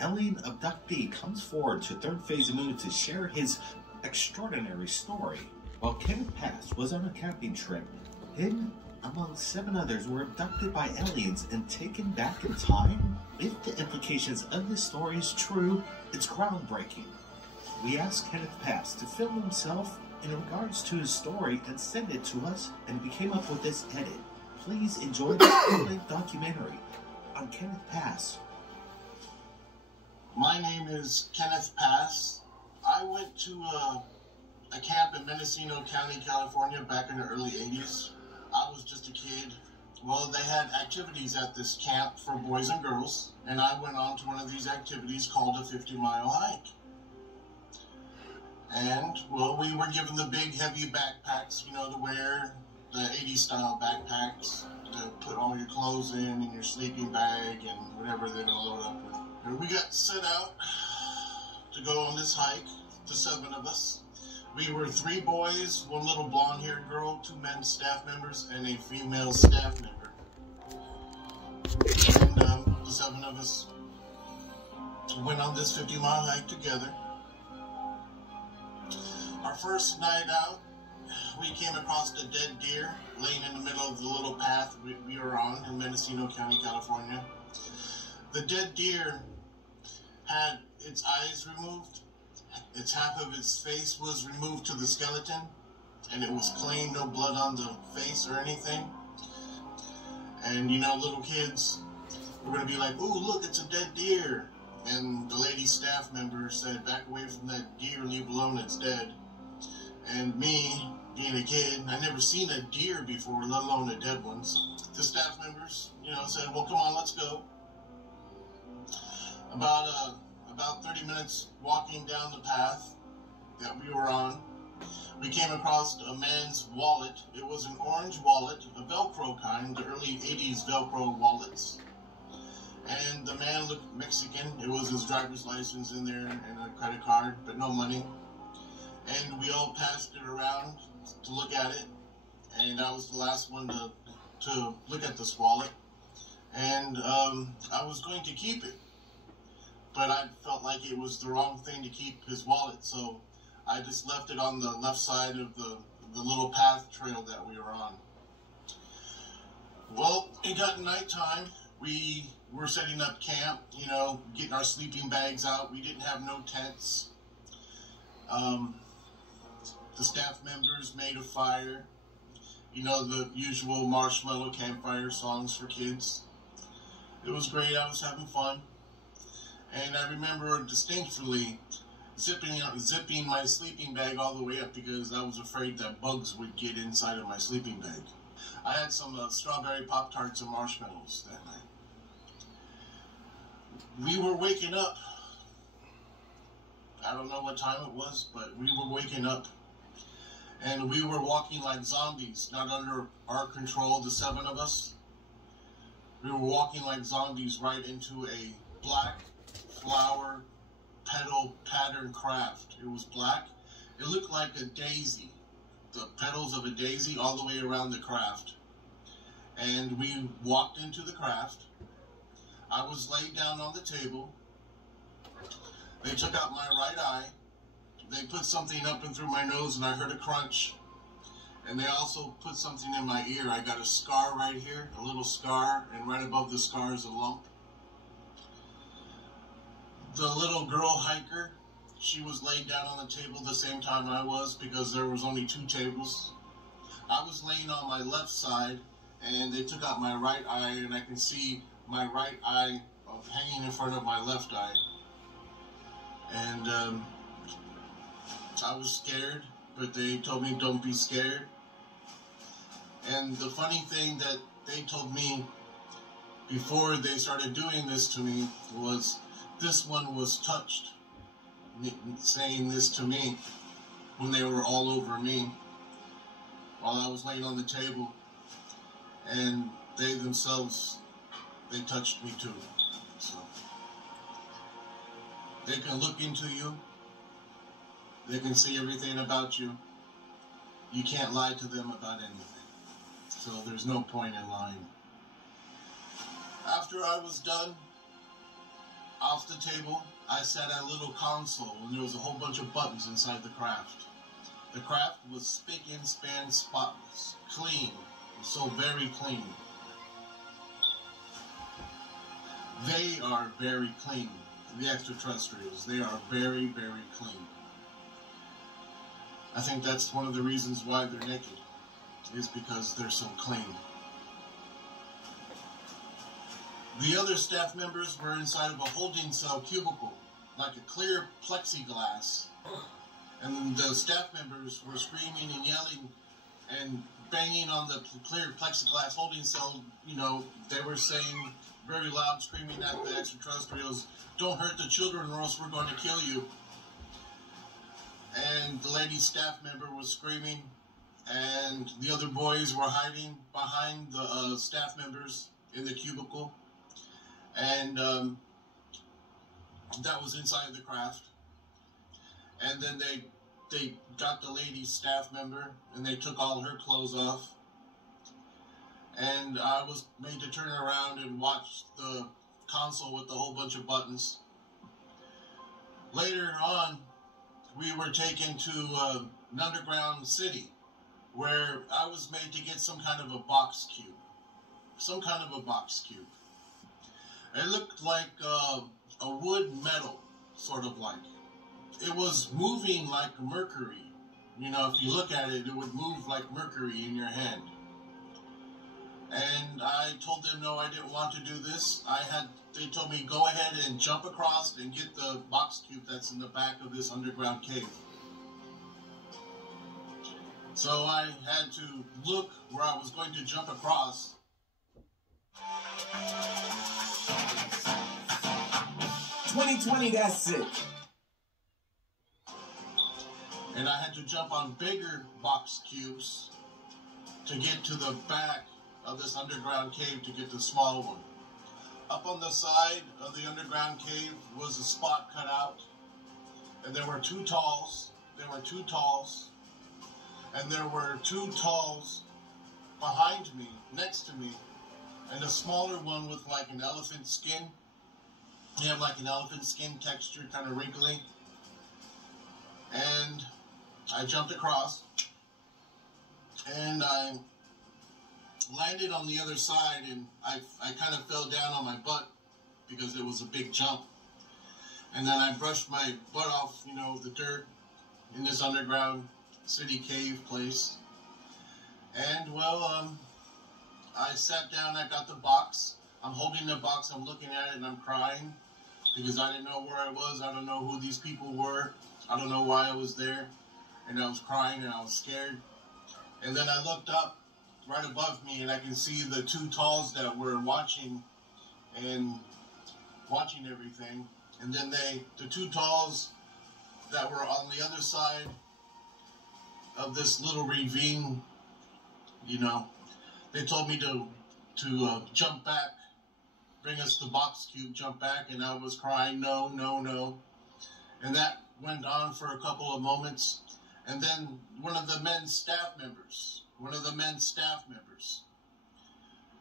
alien abductee comes forward to Third Phase Moon to share his extraordinary story. While Kenneth Pass was on a camping trip, him among 7 others were abducted by aliens and taken back in time. If the implications of this story is true, it's groundbreaking. We asked Kenneth Pass to film himself in regards to his story and send it to us, and we came up with this edit. Please enjoy the full-length documentary on Kenneth Pass. My name is Kenneth Pass. I went to a camp in Mendocino County, California back in the early 80s. I was just a kid. Well, they had activities at this camp for boys and girls, and I went on to one of these activities called a 50-mile hike. And, well, we were given the big, heavy backpacks, you know, to wear, the 80s style backpacks, to put all your clothes in your sleeping bag and whatever they're going to load up with. And we got set out to go on this hike, the 7 of us. We were 3 boys, 1 little blonde-haired girl, 2 men staff members, and a female staff member. And the 7 of us went on this 50-mile hike together. Our first night out, we came across a dead deer laying in the middle of the little path we were on in Mendocino County, California. The dead deer had its eyes removed. Half of its face was removed to the skeleton, and it was clean, no blood on the face or anything. And, you know, little kids were going to be like, "Ooh, look, it's a dead deer." And the lady staff member said, "Back away from that deer, leave alone, it's dead." And me, being a kid, I never seen a deer before, let alone a dead one. So the staff members, you know, said, "Well, come on, let's go." About 30 minutes walking down the path that we were on, we came across a man's wallet. It was an orange wallet, a Velcro kind, the early 80s Velcro wallets. And the man looked Mexican. It was his driver's license in there and a credit card, but no money. And we all passed it around to look at it. And I was the last one to look at this wallet. And I was going to keep it. But I felt like it was the wrong thing to keep his wallet, so I just left it on the left side of the little path trail that we were on. Well, it got nighttime. We were setting up camp, you know, getting our sleeping bags out. We didn't have no tents. The staff members made a fire. You know, the usual marshmallow campfire songs for kids. It was great. I was having fun. And I remember distinctly zipping my sleeping bag all the way up because I was afraid that bugs would get inside of my sleeping bag. I had some strawberry Pop-Tarts and marshmallows that night. We were waking up. I don't know what time it was, but we were waking up. And we were walking like zombies, not under our control, the 7 of us. We were walking like zombies right into a black flower petal pattern craft. It was black. It looked like a daisy, the petals of a daisy all the way around the craft. And we walked into the craft. I was laid down on the table. They took out my right eye. They put something up and through my nose, and I heard a crunch. And they also put something in my ear. I got a scar right here, a little scar, and right above the scar is a lump. The little girl hiker, she was laid down on the table the same time I was because there was only 2 tables. I was laying on my left side, and they took out my right eye, and I can see my right eye hanging in front of my left eye. And I was scared, but they told me, "Don't be scared." And the funny thing that they told me before they started doing this to me was, this one was touched, saying this to me when they were all over me while I was laying on the table. And they themselves, they touched me too. So they can look into you. They can see everything about you. You can't lie to them about anything. So there's no point in lying. After I was done, off the table, I sat at a little console, and there was a whole bunch of buttons inside the craft. The craft was spick and span spotless, clean, so very clean. They are very clean. The extraterrestrials, they are very, very clean. I think that's one of the reasons why they're naked, is because they're so clean. The other staff members were inside of a holding cell cubicle, like a clear plexiglass. And the staff members were screaming and yelling and banging on the clear plexiglass holding cell. You know, they were saying very loud, screaming at the extraterrestrials, "Don't hurt the children or else we're going to kill you." And the lady staff member was screaming, and the other boys were hiding behind the staff members in the cubicle. And that was inside the craft. And then they got the lady staff member, and they took all her clothes off. And I was made to turn around and watch the console with a whole bunch of buttons. Later on, we were taken to an underground city where I was made to get some kind of a box cube. Some kind of a box cube. It looked like a wood metal, sort of like. It was moving like mercury. You know, if you look at it, it would move like mercury in your hand. And I told them, no, I didn't want to do this. They told me, go ahead and jump across and get the box cube that's in the back of this underground cave. So I had to look where I was going to jump across. 2020 got sick. And I had to jump on bigger box cubes to get to the back of this underground cave to get the small one. Up on the side of the underground cave was a spot cut out, and there were two talls. And there were two talls behind me, next to me, and a smaller one with like an elephant skin. They have like an elephant skin texture, kind of wrinkly. And I jumped across, and I landed on the other side, and I kind of fell down on my butt because it was a big jump. And then I brushed my butt off, you know, the dirt in this underground city cave place. And, well, I sat down, I got the box. I'm holding the box, I'm looking at it, and I'm crying because I didn't know where I was. I don't know who these people were. I don't know why I was there. And I was crying and I was scared. And then I looked up right above me, and I can see the two talls that were watching everything. And then the two talls that were on the other side of this little ravine, you know, they told me to jump back, bring us the box cube, jump back, and I was crying, no, no, no. And that went on for a couple of moments. And then one of the men's staff members,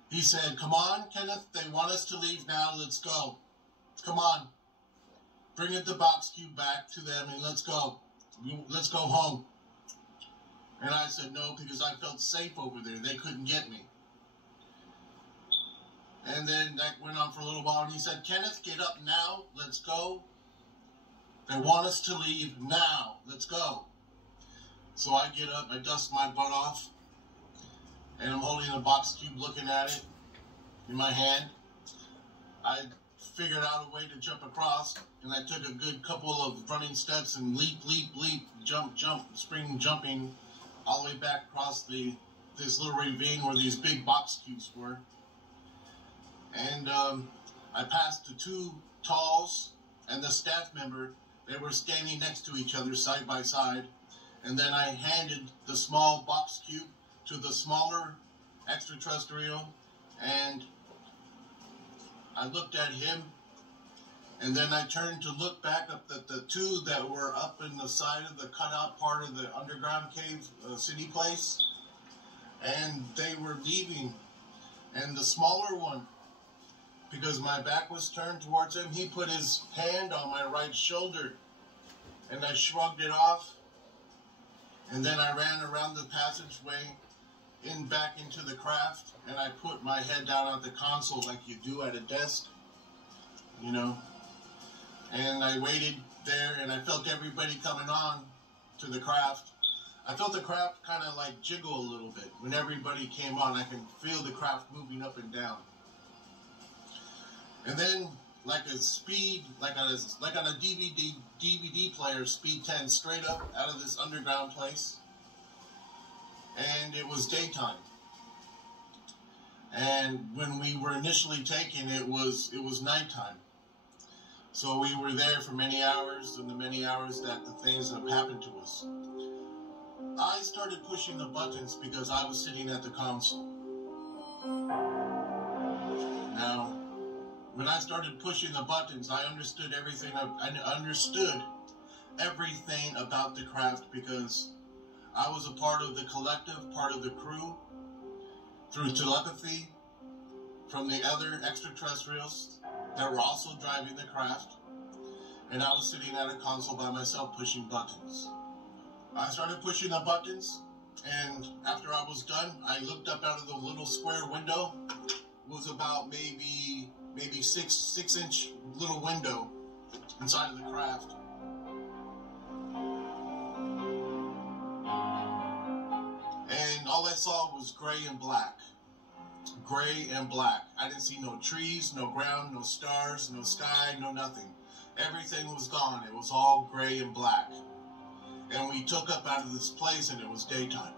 he said, "Come on, Kenneth, they want us to leave now, let's go. Come on, bring the box cube back to them and let's go. Let's go home." And I said no, because I felt safe over there. They couldn't get me. And then that went on for a little while, and he said, "Kenneth, get up now, let's go. They want us to leave now, let's go." So I get up, I dust my butt off, and I'm holding the box cube, looking at it in my hand. I figured out a way to jump across, and I took a good couple of running steps and leap, leap, leap, jump, jump, spring jumping all the way back across this little ravine where these big box cubes were. And I passed the two talls and the staff member. They were standing next to each other, side by side. And then I handed the small box cube to the smaller extraterrestrial, and I looked at him, and then I turned to look back up at the two that were up in the side of the cutout part of the underground cave city place, and they were leaving. And the smaller one, because my back was turned towards him, he put his hand on my right shoulder, and I shrugged it off, and then I ran around the passageway back into the craft, and I put my head down at the console like you do at a desk, you know, and I waited there, and I felt everybody coming on to the craft. I felt the craft kind of like jiggle a little bit. When everybody came on, I can feel the craft moving up and down. And then, like on a DVD player, speed 10, straight up out of this underground place. And it was daytime. And when we were initially taken, it was nighttime. So we were there for many hours, and the many hours that the things have happened to us. I started pushing the buttons because I was sitting at the console. Now, when I started pushing the buttons, I understood everything. I understood everything about the craft because I was a part of the collective, part of the crew, through telepathy from the other extraterrestrials that were also driving the craft, and I was sitting at a console by myself pushing buttons. I started pushing the buttons, and after I was done, I looked up out of the little square window. It was about maybe 6-inch little window inside of the craft. And all I saw was gray and black. Gray and black. I didn't see no trees, no ground, no stars, no sky, no nothing. Everything was gone. It was all gray and black. And we took up out of this place, and it was daytime.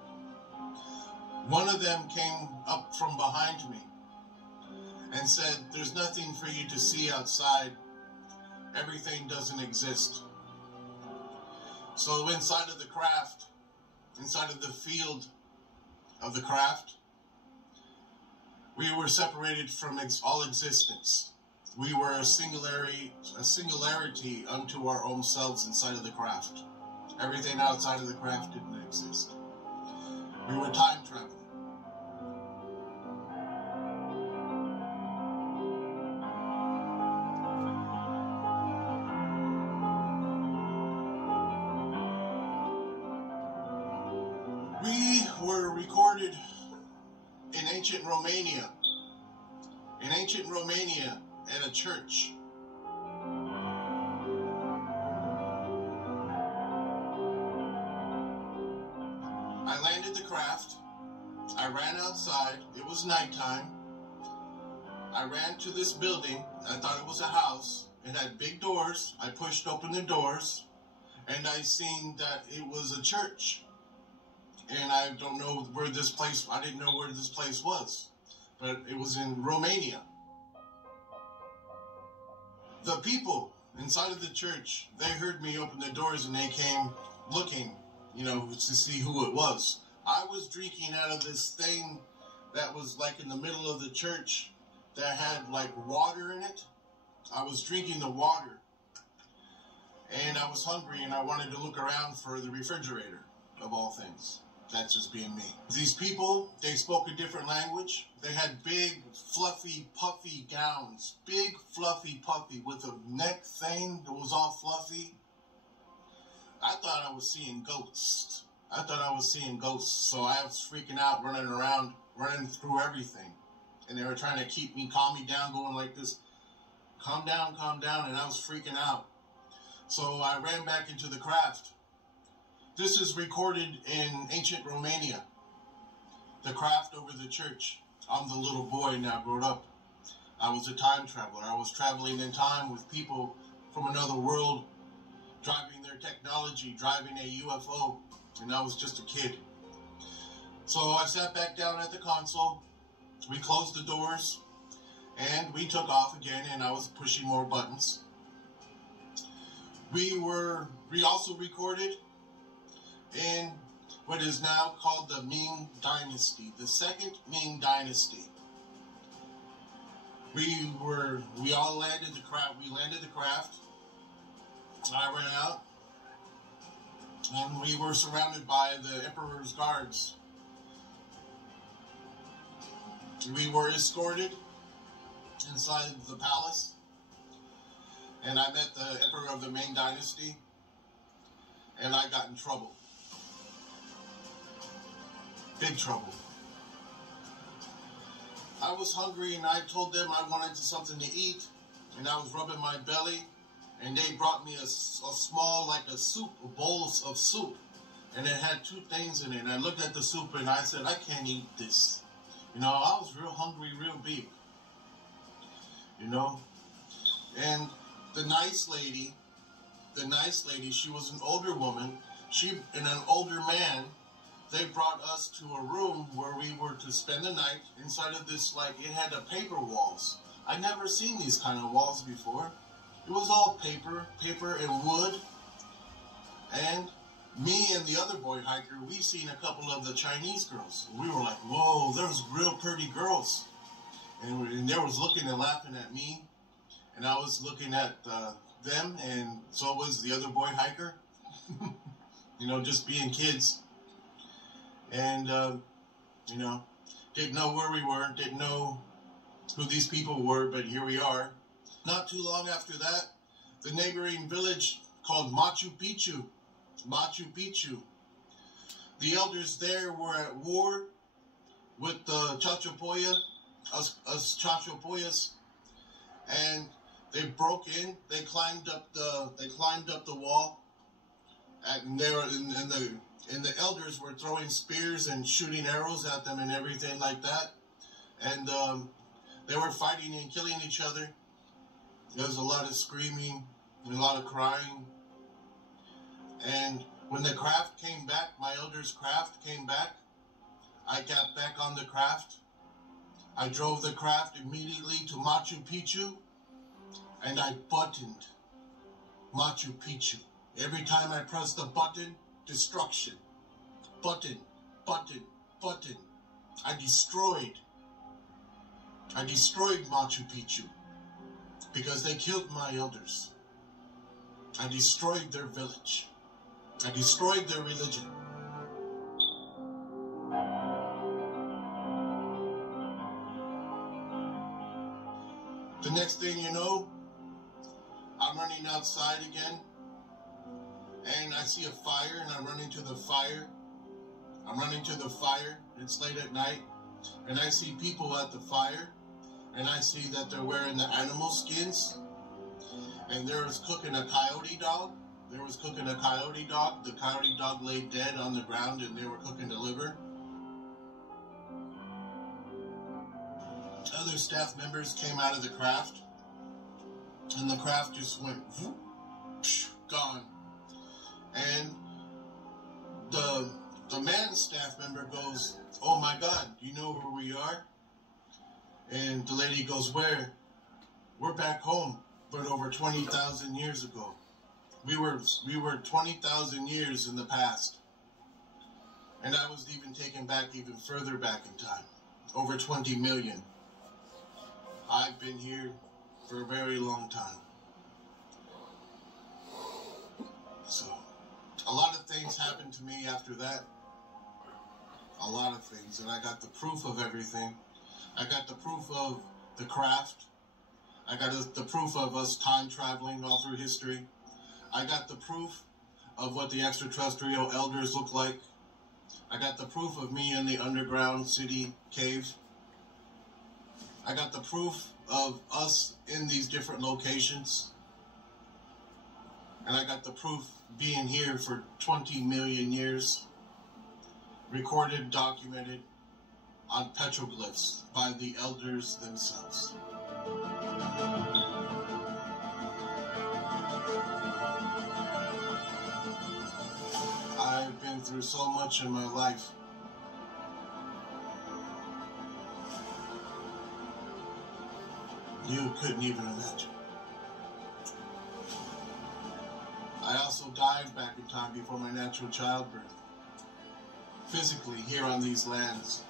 One of them came up from behind me and said, "There's nothing for you to see outside. Everything doesn't exist." So inside of the craft, inside of the field of the craft, we were separated from all existence. We were a singularity unto our own selves inside of the craft. Everything outside of the craft didn't exist. We were time traveling. We were recorded in ancient Romania. In ancient Romania, at a church. I landed the craft. I ran outside. It was nighttime. I ran to this building. I thought it was a house. It had big doors. I pushed open the doors, and I seen that it was a church. And I don't know where this place, I didn't know where this place was, but it was in Romania. The people inside of the church, they heard me open the doors, and they came looking, you know, to see who it was. I was drinking out of this thing that was like in the middle of the church that had like water in it. I was drinking the water, and I was hungry, and I wanted to look around for the refrigerator, of all things. That's just being me. These people, they spoke a different language. They had big, fluffy, puffy gowns. Big, fluffy, puffy, with a neck thing that was all fluffy. I thought I was seeing ghosts. So I was freaking out, running around, running through everything. And they were trying to keep me, calm me down, going like this. Calm down, and I was freaking out. So I ran back into the craft. This is recorded in ancient Romania. The craft over the church. I'm the little boy now grown up. I was a time traveler. I was traveling in time with people from another world, driving their technology, driving a UFO, and I was just a kid. So I sat back down at the console. We closed the doors, and we took off again, and I was pushing more buttons. We also recorded in what is now called the Ming Dynasty, the second Ming Dynasty. We all landed the craft. We landed the craft. I ran out, and we were surrounded by the Emperor's guards. We were escorted inside the palace, and I met the Emperor of the Ming Dynasty, and I got in trouble. Big trouble. I was hungry, and I told them I wanted something to eat, and I was rubbing my belly, and they brought me a small, like a bowl of soup, and it had 2 things in it, and I looked at the soup, and I said, I can't eat this. You know, I was real hungry, real big. You know? And the nice lady, she was an older woman, she and an older man, they brought us to a room where we were to spend the night inside of this, like, it had a paper walls. I'd never seen these kind of walls before. It was all paper and wood. And me and the other boy hiker, we seen a couple of the Chinese girls. We were like, whoa, there's real pretty girls. And they was looking and laughing at me. And I was looking at them, and so was the other boy hiker. You know, just being kids. And, you know, didn't know where we were, didn't know who these people were, but here we are. Not too long after that, the neighboring village called Machu Picchu. Machu Picchu. The elders there were at war with the Chachapoya, us Chachapoyas, and they broke in. They climbed up the wall, and they were and the elders were throwing spears and shooting arrows at them and everything like that, and they were fighting and killing each other. There was a lot of screaming and a lot of crying. And when the craft came back, my elder's craft came back, I got back on the craft. I drove the craft immediately to Machu Picchu, and I buttoned Machu Picchu. Every time I pressed the button, destruction. Button, button, button. I destroyed Machu Picchu because they killed my elders. I destroyed their village. I destroyed their religion. The next thing you know, I'm running outside again, and I see a fire, and I'm running to the fire. I'm running to the fire. It's late at night, and I see people at the fire, and I see that they're wearing the animal skins, and there was cooking a coyote dog. There was cooking a coyote dog. The coyote dog lay dead on the ground, and they were cooking the liver. Other staff members came out of the craft, and the craft just went whoop, gone. And the man staff member goes, "Oh my God, you know where we are?" And the lady goes, "Where?" "We're back home, but over 20,000 years ago. We were 20,000 years in the past." And I was even taken back even further back in time, over 20 million. I've been here for a very long time. So, a lot of things happened to me after that. A lot of things, and I got the proof of everything. I got the proof of the craft. I got the proof of us time traveling all through history. I got the proof of what the extraterrestrial elders look like. I got the proof of me in the underground city cave. I got the proof of us in these different locations. And I got the proof being here for 20 million years. Recorded, documented on petroglyphs by the elders themselves. I've been through so much in my life. You couldn't even imagine. I also died back in time before my natural childbirth. Physically here on these lands.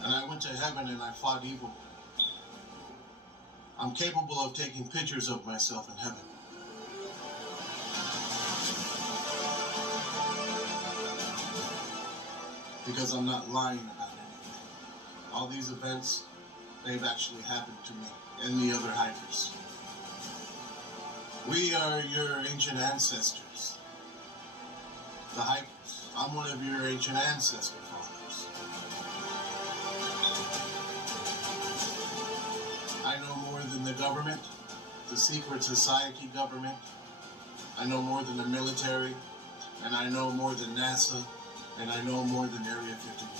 And I went to heaven and I fought evil. I'm capable of taking pictures of myself in heaven. Because I'm not lying about anything. All these events they've actually happened to me and the other hikers. We are your ancient ancestors. The hikers. I'm one of your ancient ancestor fathers. I know more than the government, the secret society government. I know more than the military, and I know more than NASA, and I know more than Area 51.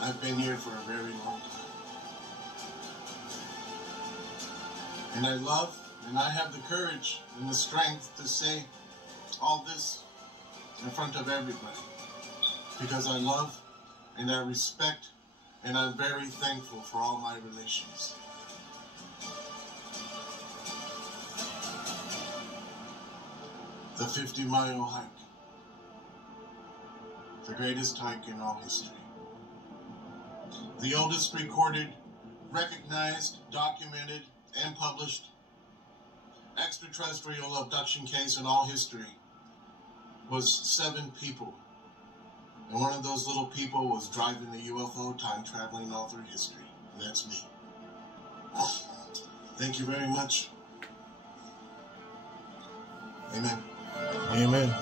I've been here for a very long time. And I love, and I have the courage and the strength to say all this in front of everybody. Because I love, and I respect, and I'm very thankful for all my relations. The 50-mile hike. The greatest hike in all history. The oldest recorded, recognized, documented, and published extraterrestrial abduction case in all history was 7 people. And one of those little people was driving the UFO, time traveling all through history. And that's me. Thank you very much. Amen. Amen.